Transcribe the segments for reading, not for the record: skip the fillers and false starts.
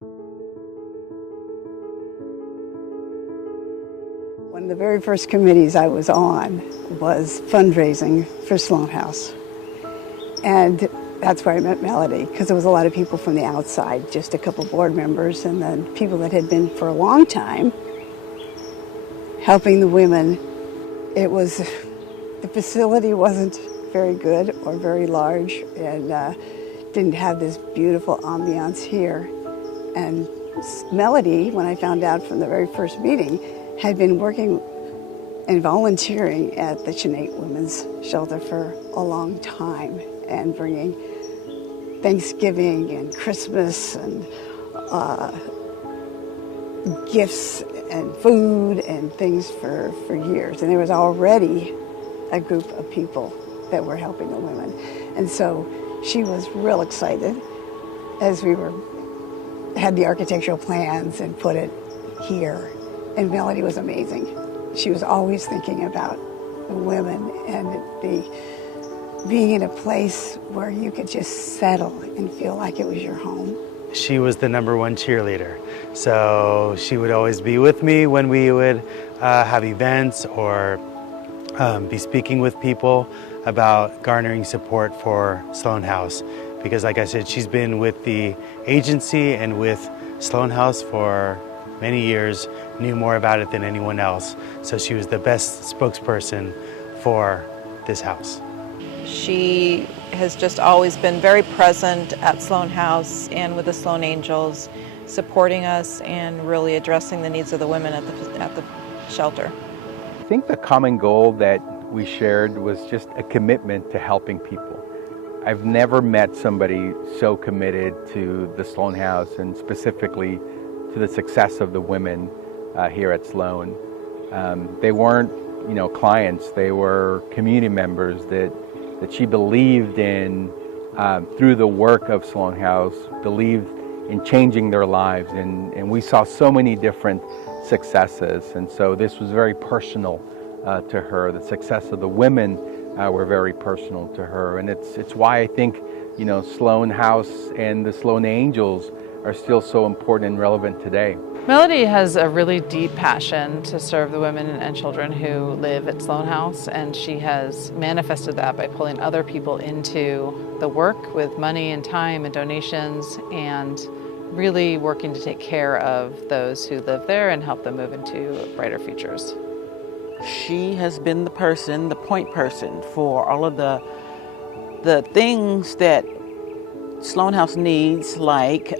One of the very first committees I was on was fundraising for Sloan House. And that's where I met Melody, because there was a lot of people from the outside, just a couple board members, and then people that had been for a long time helping the women. The facility wasn't very good or very large, and didn't have this beautiful ambiance here. And Melody, when I found out from the very first meeting, had been working and volunteering at the Chinate Women's Shelter for a long time, and bringing Thanksgiving and Christmas and gifts and food and things for years. And there was already a group of people that were helping the women. And so she was real excited as we had the architectural plans and put it here. And Melody was amazing. She was always thinking about the women and being in a place where you could just settle and feel like it was your home. She was the #1 cheerleader. So she would always be with me when we would have events or be speaking with people about garnering support for Sloan House. Because like I said, she's been with the agency and with Sloan House for many years, knew more about it than anyone else. So she was the best spokesperson for this house. She has just always been very present at Sloan House and with the Sloan Angels, supporting us and really addressing the needs of the women at the shelter. I think the common goal that we shared was just a commitment to helping people. I've never met somebody so committed to the Sloan House and specifically to the success of the women here at Sloan. They weren't, clients. They were community members that she believed in through the work of Sloan House, believed in changing their lives, and we saw so many different successes, and so this was very personal to her. The success of the women were very personal to her, and it's why I think Sloan House and the Sloan Angels are still so important and relevant today. Melody has a really deep passion to serve the women and children who live at Sloan House, and she has manifested that by pulling other people into the work with money and time and donations, and really working to take care of those who live there and help them move into brighter futures. She has been the point person for all of the things that Sloan House needs, like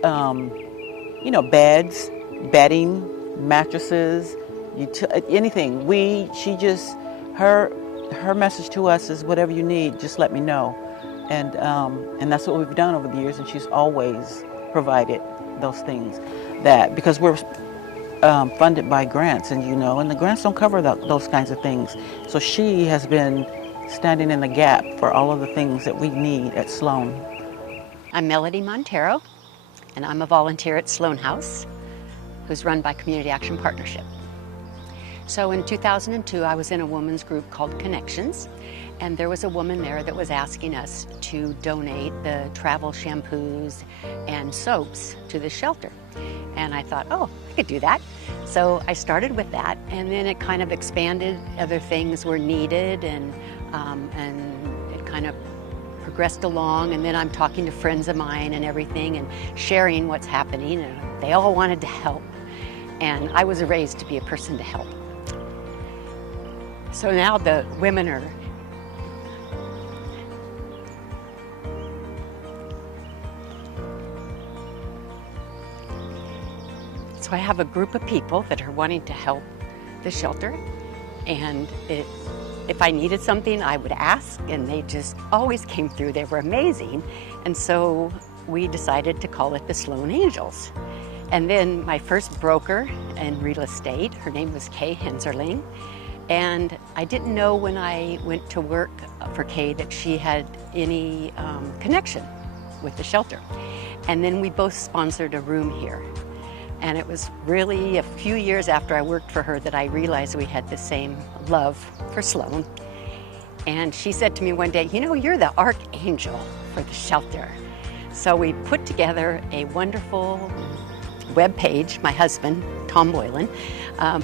beds, bedding, mattresses, anything. Her message to us is, whatever you need, just let me know, and that's what we've done over the years. And she's always provided those things, because we're funded by grants, and the grants don't cover those kinds of things. So she has been standing in the gap for all of the things that we need at Sloan. I'm Melody Montero, and I'm a volunteer at Sloan House, who's run by Community Action Partnership. So in 2002, I was in a women's group called Connections, and there was a woman there that was asking us to donate the travel shampoos and soaps to the shelter. And I thought, I could do that. So I started with that, and then it kind of expanded. Other things were needed, and it kind of progressed along, and then I'm talking to friends of mine and everything and sharing what's happening, and they all wanted to help. And I was raised to be a person to help. So now the women are So I have a group of people that are wanting to help the shelter, and if I needed something, I would ask, and they just always came through. They were amazing. And so we decided to call it the Sloan Angels. And then my first broker in real estate, her name was Kay Henserling, and I didn't know when I went to work for Kay that she had any connection with the shelter. And then we both sponsored a room here. And it was really a few years after I worked for her that I realized we had the same love for Sloan. And she said to me one day, you're the archangel for the shelter. So we put together a wonderful webpage, my husband, Tom Boylan,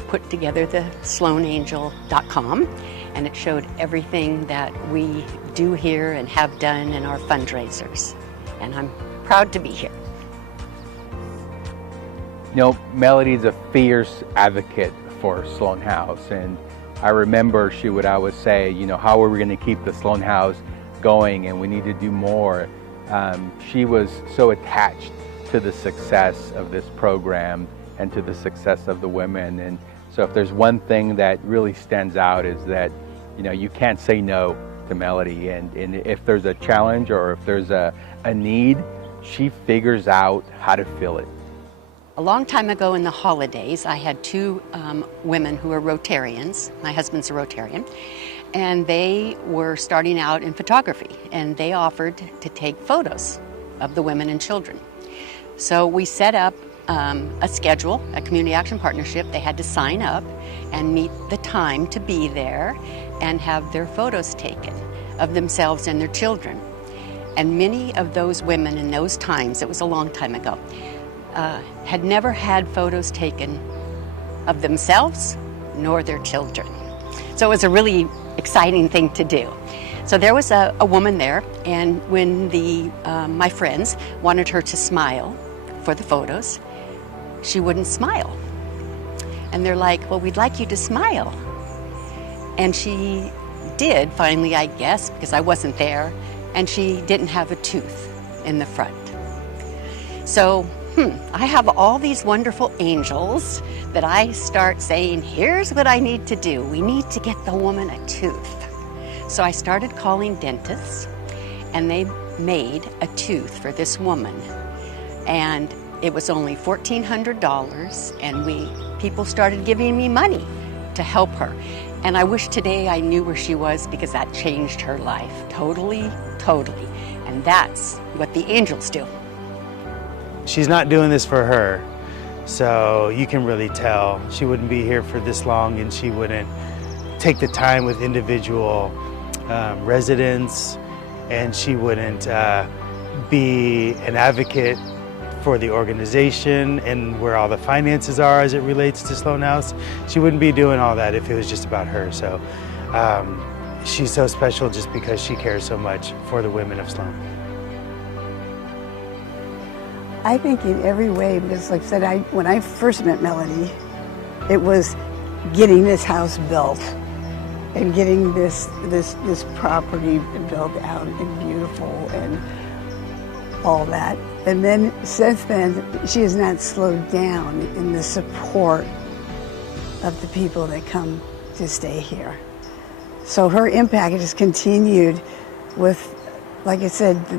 put together the SloanAngel.com, and it showed everything that we do here and have done in our fundraisers. And I'm proud to be here. You know, Melody's a fierce advocate for Sloan House, and I remember she would always say, you know, how are we going to keep the Sloan House going, and we need to do more. She was so attached to the success of this program and to the success of the women. And so if there's one thing that really stands out is that, you know, you can't say no to Melody. And if there's a challenge or if there's a need, she figures out how to fill it. A long time ago in the holidays, I had two women who were Rotarians. My husband's a Rotarian. And they were starting out in photography, and they offered to take photos of the women and children. So we set up a schedule, a community action partnership. They had to sign up and meet the time to be there and have their photos taken of themselves and their children. And many of those women in those times, it was a long time ago, had never had photos taken of themselves nor their children. So it was a really exciting thing to do. So there was a woman there, and when my friends wanted her to smile for the photos, she wouldn't smile. And they're like, well, we'd like you to smile. And she did finally, I guess, because I wasn't there, and she didn't have a tooth in the front. So I have all these wonderful angels that I start saying, here's what I need to do. We need to get the woman a tooth. So I started calling dentists, and they made a tooth for this woman. And it was only $1,400, and people started giving me money to help her. And I wish today I knew where she was, because that changed her life. Totally, totally. And that's what the angels do. She's not doing this for her, so you can really tell. She wouldn't be here for this long, and she wouldn't take the time with individual residents, and she wouldn't be an advocate for the organization and where all the finances are as it relates to Sloan House. She wouldn't be doing all that if it was just about her. So she's so special just because she cares so much for the women of Sloan. I think in every way, because like I said, when I first met Melody, it was getting this house built and getting this property built out and beautiful and all that. And then since then, she has not slowed down in the support of the people that come to stay here. So her impact has continued with, like I said, the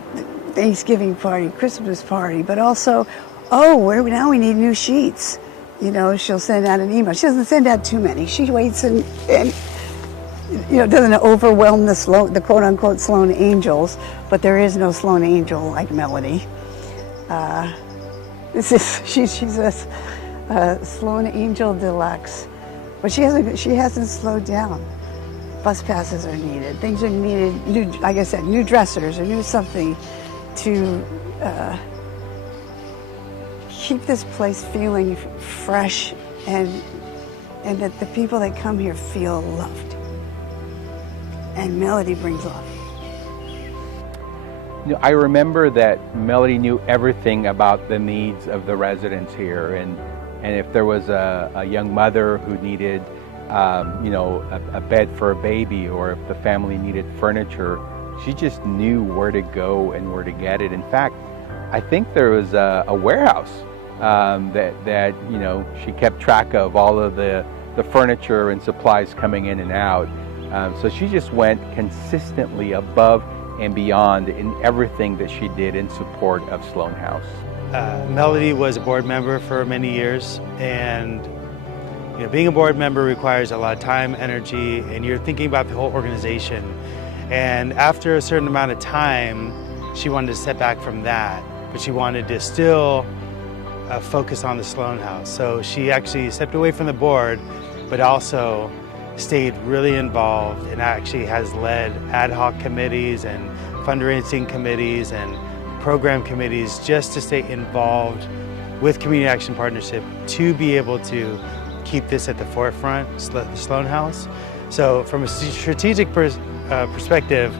Thanksgiving party, Christmas party, but also, now we need new sheets. You know, she'll send out an email. She doesn't send out too many. She waits and doesn't overwhelm the quote-unquote Sloan Angels, but there is no Sloan Angel like Melody. She's a Sloan Angel Deluxe, but she hasn't slowed down. Bus passes are needed. Things are needed. Like I said, new dressers or new something to keep this place feeling fresh and that the people that come here feel loved. And Melody brings love. You know, I remember that Melody knew everything about the needs of the residents here, and if there was a young mother who needed a bed for a baby, or if the family needed furniture, she just knew where to go and where to get it. In fact, I think there was a warehouse that she kept track of all of the furniture and supplies coming in and out. So she just went consistently above and beyond in everything that she did in support of Sloan House. Melody was a board member for many years, and being a board member requires a lot of time, energy, and you're thinking about the whole organization. And after a certain amount of time, she wanted to step back from that, but she wanted to still focus on the Sloan House. So she actually stepped away from the board, but also stayed really involved and actually has led ad hoc committees and fundraising committees and program committees just to stay involved with Community Action Partnership to be able to keep this at the forefront, the Sloan House. So from a strategic perspective,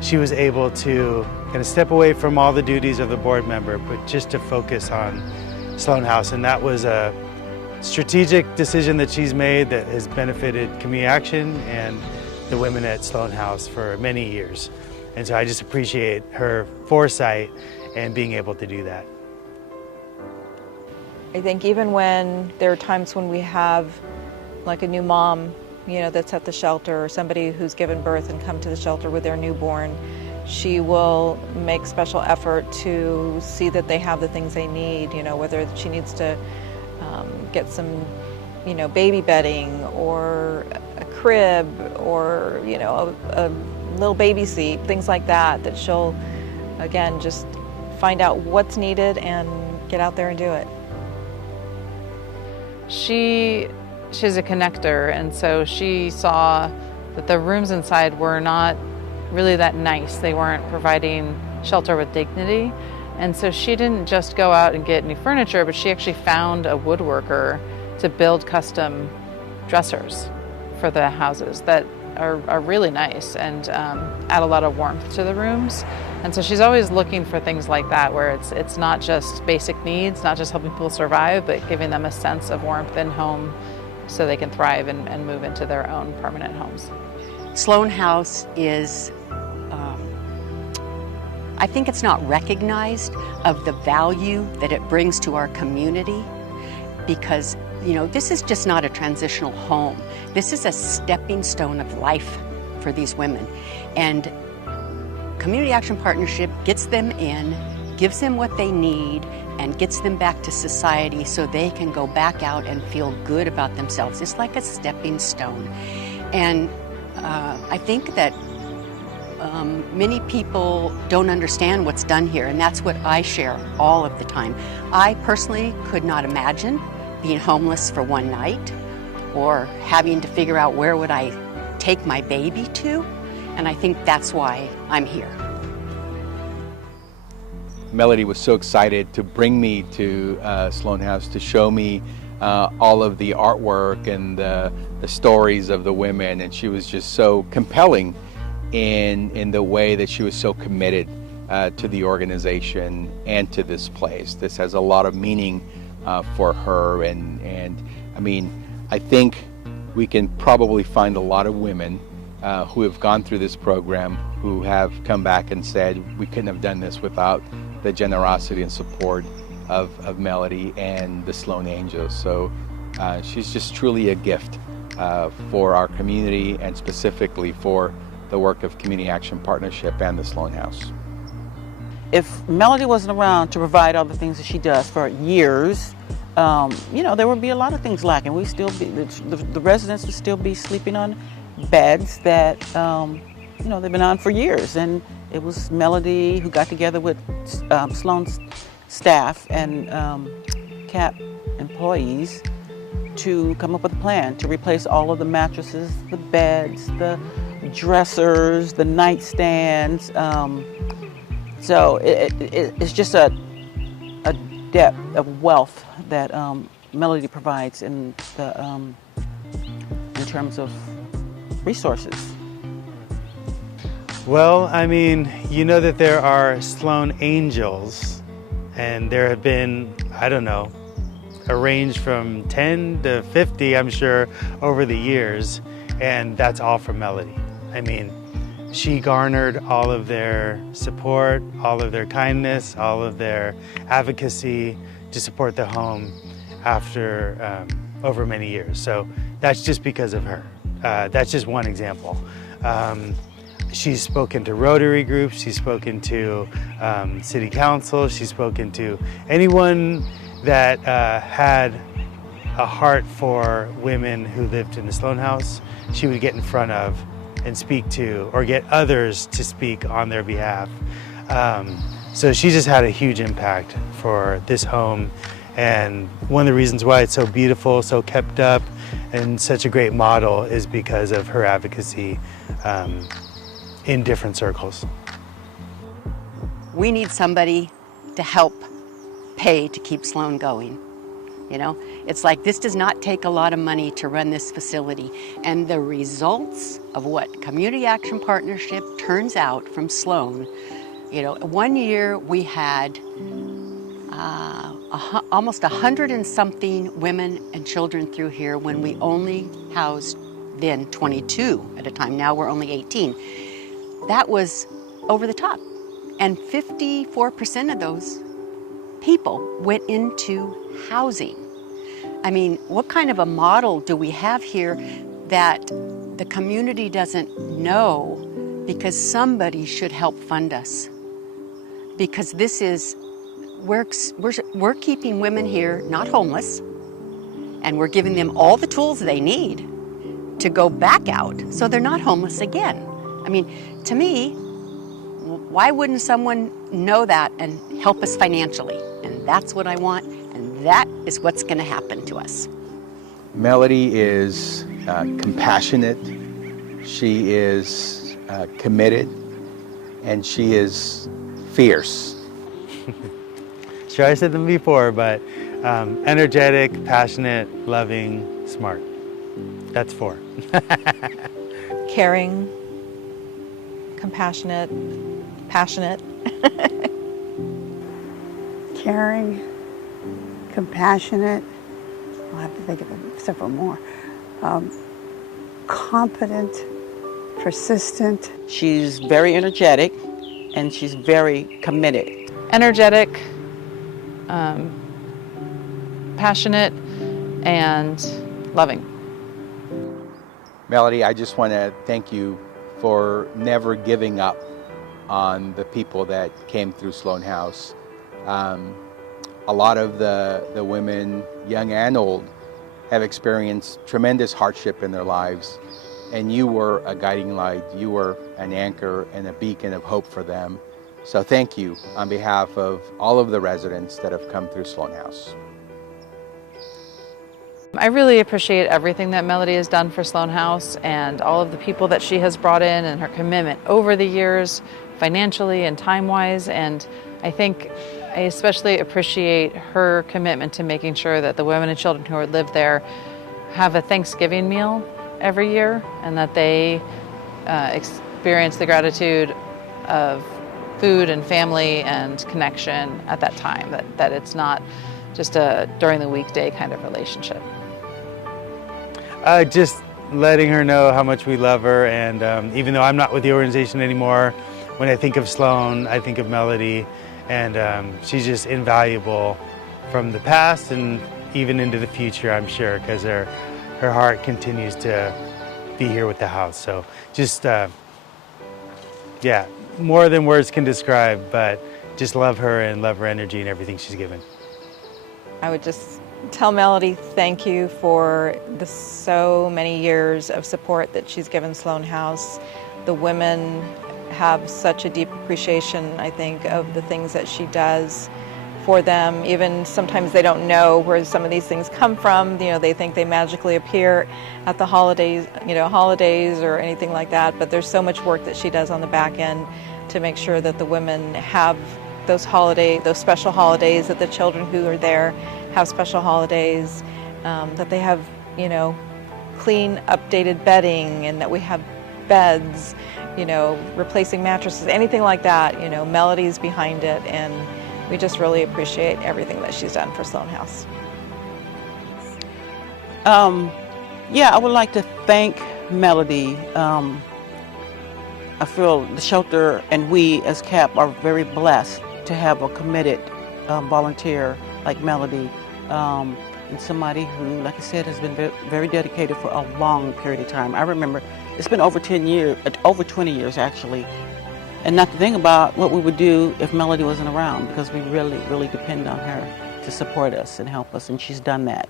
she was able to kind of step away from all the duties of the board member, but just to focus on Sloan House. And that was a strategic decision that she's made that has benefited Community Action and the women at Sloan House for many years. And so I just appreciate her foresight and being able to do that. I think even when there are times when we have like a new mom, you know, that's at the shelter, or somebody who's given birth and come to the shelter with their newborn, she will make special effort to see that they have the things they need, you know, whether she needs to get some, you know, baby bedding or a crib or, you know, a little baby seat, things like that, that she'll, again, just find out what's needed and get out there and do it. She's a connector, and so she saw that the rooms inside were not really that nice. They weren't providing shelter with dignity. And so she didn't just go out and get new furniture, but she actually found a woodworker to build custom dressers for the houses that are really nice and add a lot of warmth to the rooms. And so she's always looking for things like that, where it's not just basic needs, not just helping people survive, but giving them a sense of warmth in home so they can thrive and move into their own permanent homes. Sloan House is, I think it's not recognized of the value that it brings to our community, because, you know, this is just not a transitional home. This is a stepping stone of life for these women. And Community Action Partnership gets them in, gives them what they need, and gets them back to society so they can go back out and feel good about themselves. It's like a stepping stone. And I think that many people don't understand what's done here, and that's what I share all of the time. I personally could not imagine being homeless for one night or having to figure out where would I take my baby to, and I think that's why I'm here. Melody was so excited to bring me to Sloan House to show me all of the artwork and the stories of the women, and she was just so compelling in the way that she was so committed to the organization and to this place. This has a lot of meaning for her, and I mean, I think we can probably find a lot of women who have gone through this program who have come back and said, we couldn't have done this without the generosity and support of Melody and the Sloan Angels. So she's just truly a gift for our community, and specifically for the work of Community Action Partnership and the Sloan House. If Melody wasn't around to provide all the things that she does for years, you know, there would be a lot of things lacking. We still be, the residents would still be sleeping on beds that, you know, they've been on for years. And it was Melody who got together with Sloan's staff and CAP employees to come up with a plan to replace all of the mattresses, the beds, the dressers, the nightstands. So it's just a depth of wealth that Melody provides in terms of resources. Well, I mean, you know that there are Sloan Angels, and there have been, I don't know, a range from 10 to 50, I'm sure, over the years, and that's all from Melody. I mean, she garnered all of their support, all of their kindness, all of their advocacy to support the home after over many years. So that's just because of her. That's just one example. She's spoken to Rotary groups, she's spoken to City Council, she's spoken to anyone that had a heart for women who lived in the Sloan House. She would get in front of and speak to, or get others to speak on their behalf. So she just had a huge impact for this home, and one of the reasons why it's so beautiful, so kept up, and such a great model is because of her advocacy in different circles. We need somebody to help pay to keep Sloan going. You know, it's like this does not take a lot of money to run this facility. And the results of what Community Action Partnership turns out from Sloan, you know, one year we had almost 100 and something women and children through here when we only housed then 22 at a time. Now we're only 18. That was over the top. And 54% of those people went into housing. I mean, what kind of a model do we have here that the community doesn't know, because somebody should help fund us? Because this is, we're keeping women here not homeless, and we're giving them all the tools they need to go back out so they're not homeless again. I mean, to me, why wouldn't someone know that and help us financially? And that's what I want, and that is what's going to happen to us. Melody is compassionate, she is committed, and she is fierce. Sure, I said them before, but energetic, passionate, loving, smart. That's 4. Caring, compassionate, passionate. Caring, compassionate, I'll have to think of several more. Competent, persistent. She's very energetic and she's very committed. Energetic, passionate, and loving. Melody, I just want to thank you for never giving up on the people that came through Sloan House. A lot of the women, young and old, have experienced tremendous hardship in their lives, and you were a guiding light, you were an anchor and a beacon of hope for them. So thank you on behalf of all of the residents that have come through Sloan House. I really appreciate everything that Melody has done for Sloan House and all of the people that she has brought in and her commitment over the years, financially and time-wise. And I think I especially appreciate her commitment to making sure that the women and children who live there have a Thanksgiving meal every year, and that they experience the gratitude of food and family and connection at that time, that it's not just a during the weekday kind of relationship. Just letting her know how much we love her, and even though I'm not with the organization anymore, when I think of Sloan, I think of Melody, and she's just invaluable from the past and even into the future, I'm sure, because her heart continues to be here with the house. So just, yeah, more than words can describe, but just love her and love her energy and everything she's given. I would just tell Melody thank you for the so many years of support that she's given Sloan House. The women have such a deep appreciation, I think, of the things that she does for them. Even sometimes they don't know where some of these things come from. You know, they think they magically appear at the holidays, holidays or anything like that. But there's so much work that she does on the back end to make sure that the women have those special holidays, that the children who are there have special holidays, that they have, clean, updated bedding, and that we have beds, replacing mattresses, anything like that. Melody's behind it, and we just really appreciate everything that she's done for Sloan House. Yeah, I would like to thank Melody. I feel the shelter and we as CAP are very blessed to have a committed volunteer like Melody, and somebody who, like I said, has been very dedicated for a long period of time. I remember it's been over 10 years, over 20 years actually, and not to think about what we would do if Melody wasn't around, because we really, really depend on her to support us and help us, and she's done that.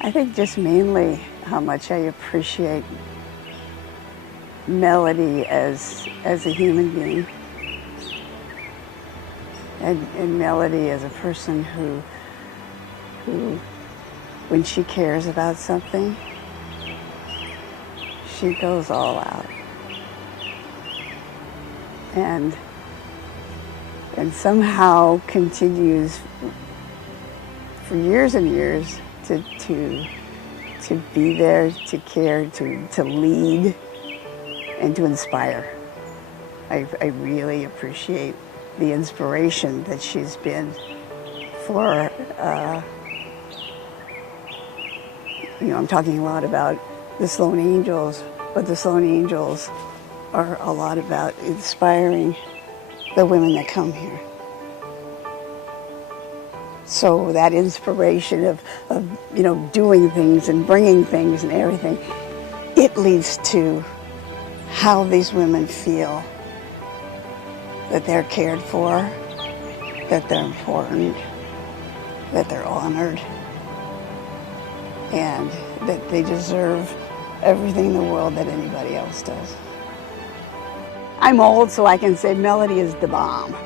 I think just mainly how much I appreciate Melody as a human being, and Melody as a person who when she cares about something, she goes all out. And and somehow continues for years and years to be there, to care, to lead, and to inspire. I really appreciate the inspiration that she's been for, I'm talking a lot about the Sloan Angels, but the Sloan Angels are a lot about inspiring the women that come here. So that inspiration of doing things and bringing things and everything, it leads to how these women feel that they're cared for, that they're important, that they're honored, and that they deserve everything in the world that anybody else does. I'm old, so I can say Melody is the bomb.